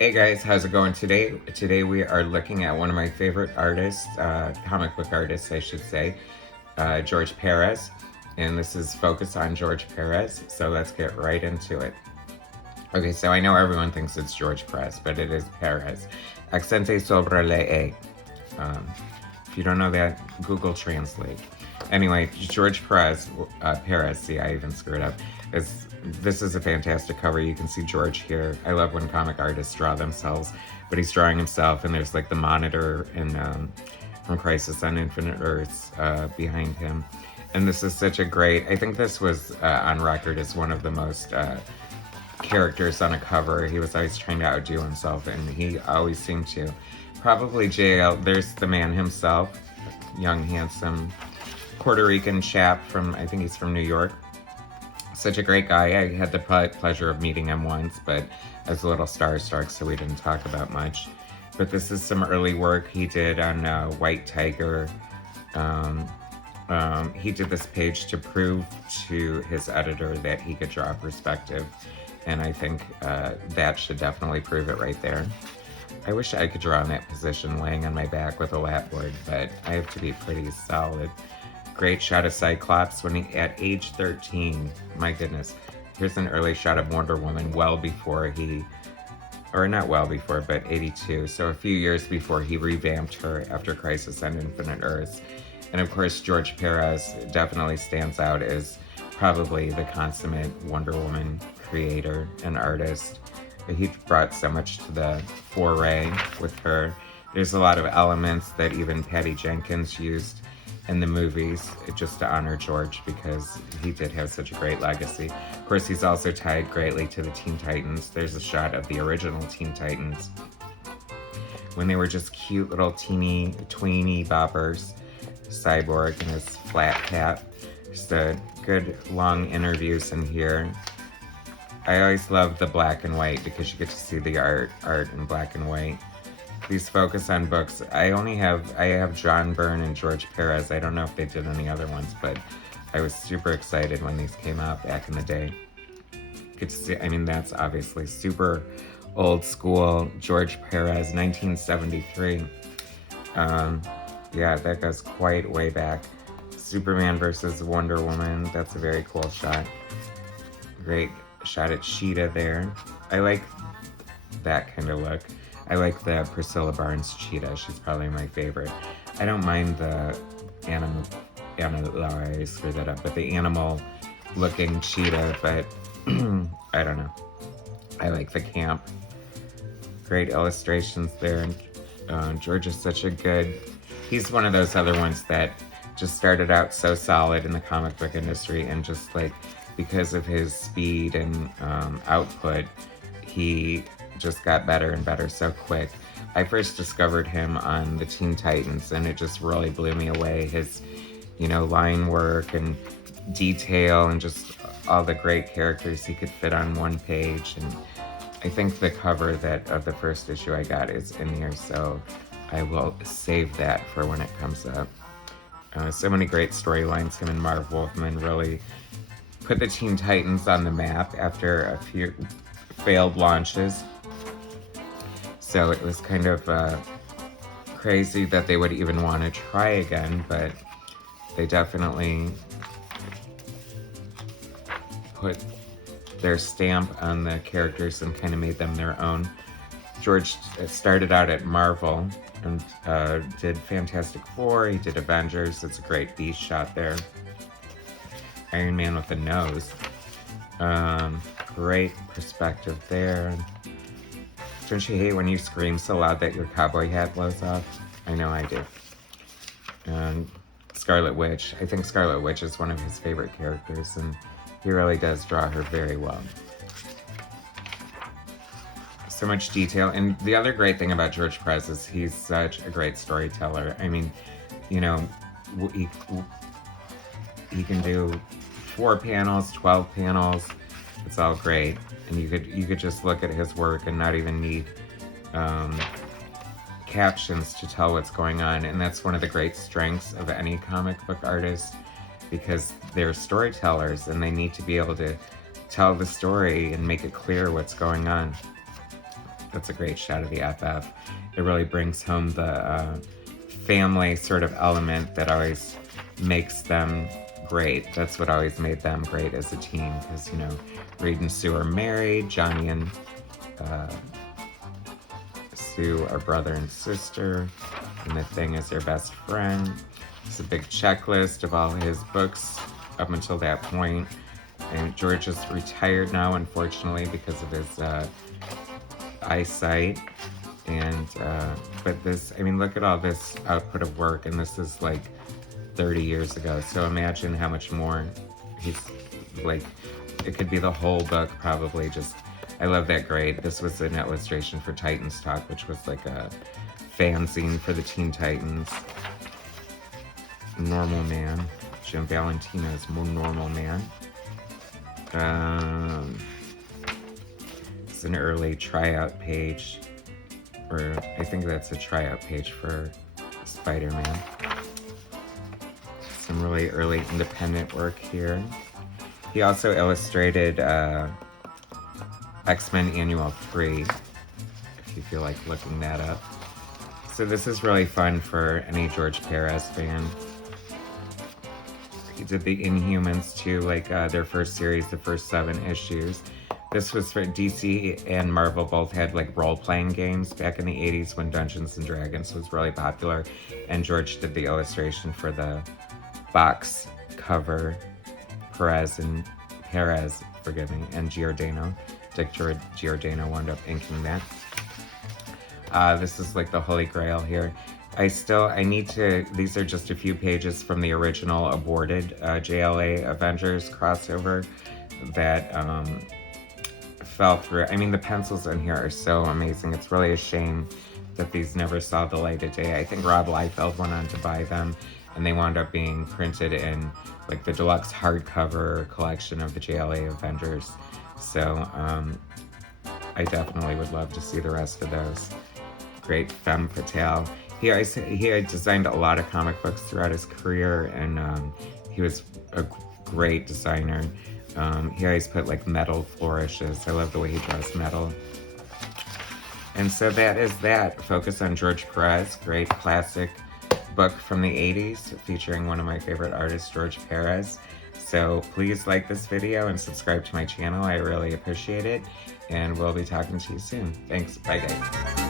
Hey guys, how's it going today? Today we are looking at one of my favorite artists, comic book artists, I should say, George Perez. And this is focused on George Perez, so let's get right into it. Okay, so I know everyone thinks it's George Perez, but it is Perez. Accente sobre la E. Um, if you don't know that, Google Translate. Anyway, George Perez, see, I even screwed up. This is a fantastic cover. You can see George here. I love when comic artists draw themselves, but he's drawing himself, and there's like the monitor and from Crisis on Infinite Earths behind him. And this is such a great. I think this was on record as one of the most characters on a cover. He was always trying to outdo himself, and he always seemed to. Probably JL. There's the man himself, young, handsome Puerto Rican chap from. I think he's from New York. Such a great guy. I had the pleasure of meeting him once, but I was a little starstruck, so we didn't talk about much. But this is some early work he did on White Tiger. He did this page to prove to his editor that he could draw perspective, and I think that should definitely prove it right there. I wish I could draw in that position, laying on my back with a lapboard, but I have to be pretty solid. Great shot of Cyclops when he, at age 13. My goodness. Here's an early shot of Wonder Woman well before he, or not well before, but 82. So a few years before he revamped her after Crisis on Infinite Earths. And of course, George Perez definitely stands out as probably the consummate Wonder Woman creator and artist. He brought so much to the foray with her. There's a lot of elements that even Patty Jenkins used in the movies just to honor George, because he did have such a great legacy. Of course, he's also tied greatly to the Teen Titans. There's a shot of the original Teen Titans when they were just cute little teeny tweeny boppers. Cyborg and his flat hat. Just a good long interviews in here. I always love the black and white because you get to see the art in black and white. These focus on books. I have John Byrne and George Perez. I don't know if they did any other ones, but I was super excited when these came out back in the day. Get to see, I mean, that's obviously super old school. George Perez, 1973. Yeah, that goes quite way back. Superman versus Wonder Woman. That's a very cool shot. Great shot at Cheetah there. I like that kind of look. I like the Priscilla Barnes cheetah. She's probably my favorite. I don't mind the I screwed that up, but the animal looking cheetah, but I don't know. I like the camp. Great illustrations there. George is such a good, he's one of those other ones that just started out so solid in the comic book industry, and just like, because of his speed and output, he just got better and better so quick. I first discovered him on the Teen Titans, and it just really blew me away. His, line work and detail, and just all the great characters he could fit on one page. And I think the cover of the first issue I got is in here, so I will save that for when it comes up. So many great storylines. Him and Marv Wolfman really put the Teen Titans on the map after a few failed launches. So it was kind of crazy that they would even want to try again, but they definitely put their stamp on the characters and kind of made them their own. George started out at Marvel and did Fantastic Four. He did Avengers. It's a great beast shot there. Iron Man with a nose. Great perspective there. Don't you hate when you scream so loud that your cowboy hat blows off? I know I do. Scarlet Witch. I think Scarlet Witch is one of his favorite characters, and he really does draw her very well. So much detail. And the other great thing about George Perez is he's such a great storyteller. I mean, he can do 4 panels, 12 panels. It's all great. And you could just look at his work and not even need captions to tell what's going on. And that's one of the great strengths of any comic book artist, because they're storytellers and they need to be able to tell the story and make it clear what's going on. That's a great shot of the FF. It really brings home the family sort of element that always makes them great. That's what always made them great as a team, because, you know, Reed and Sue are married. Johnny and Sue are brother and sister, and the Thing is their best friend. It's a big checklist of all his books up until that point. And George is retired now, unfortunately, because of his eyesight. And but this, I mean, look at all this output of work, and this is like 30 years ago. So imagine how much more he's like, it could be the whole book probably. Just, I love that grade. This was an illustration for Titans Talk, which was like a fanzine for the Teen Titans. Normal Man, Jim Valentino's Normal Man. It's an early tryout page, or I think that's a tryout page for Spider-Man. Some really early independent work here. He also illustrated X-Men Annual 3, if you feel like looking that up. So this is really fun for any George Perez fan. He did the Inhumans too, like their first series, the first 7 issues. This was for DC and Marvel both had like role-playing games back in the 80s when Dungeons and Dragons was really popular. And George did the illustration for the box cover. Perez, forgive me, and Giordano. Dick Giordano wound up inking that. This is like the Holy Grail here. I need to, these are just a few pages from the original aborted JLA Avengers crossover that fell through. I mean, the pencils in here are so amazing. It's really a shame that these never saw the light of day. I think Rob Liefeld went on to buy them, and they wound up being printed in like the deluxe hardcover collection of the JLA Avengers. So I definitely would love to see the rest of those. Great femme fatale. He had designed a lot of comic books throughout his career, and he was a great designer. He always put like metal flourishes. I love the way he draws metal. And so that is that. Focus on George Perez, great classic book from the 80s featuring one of my favorite artists, George Perez. So please like this video and subscribe to my channel. I really appreciate it. And we'll be talking to you soon. Thanks. Bye, guys.